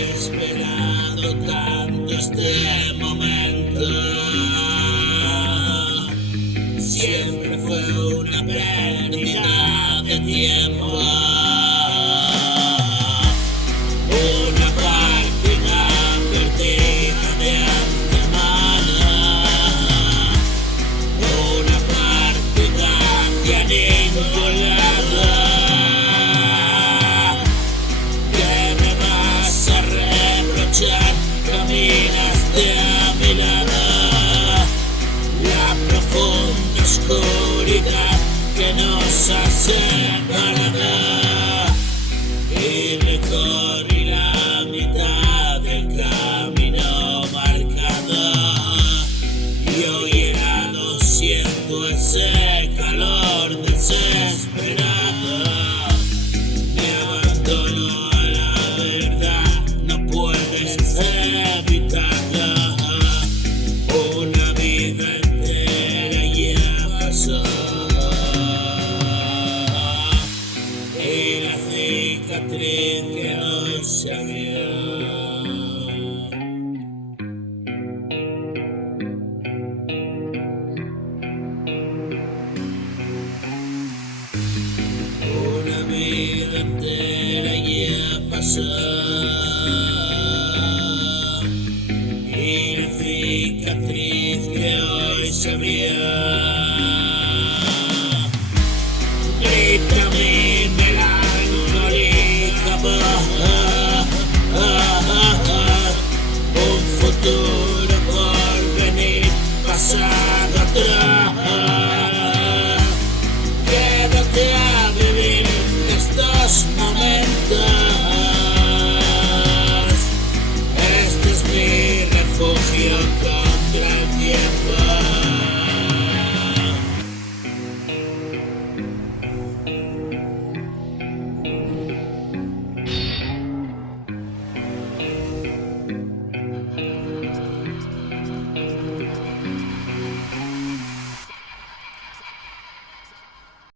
esperado tanto este momento. Siempre fue una pérdida de tiempo. Una partida perdida de antemano. Una partida hacia ningún lado. ¿Qué me vas a reprochar? Caminaste a mi lado. La profunda oscuridad que nos ha separado. Y recorrí la mitad del camino marcado. Y hoy helado siento ese calor desesperado. Me abandono a la verdad, no puedes evitarlo. Una vida entera ya pasó. Y la cicatriz que no se vio. Una vida entera ya pasó. Y la cicatriz que hoy se vio. Grita mi melancólica voz. Un futuro por venir, pasado atrás. Quédate a vivir estos momentos. Este es mi refugio contra el tiempo.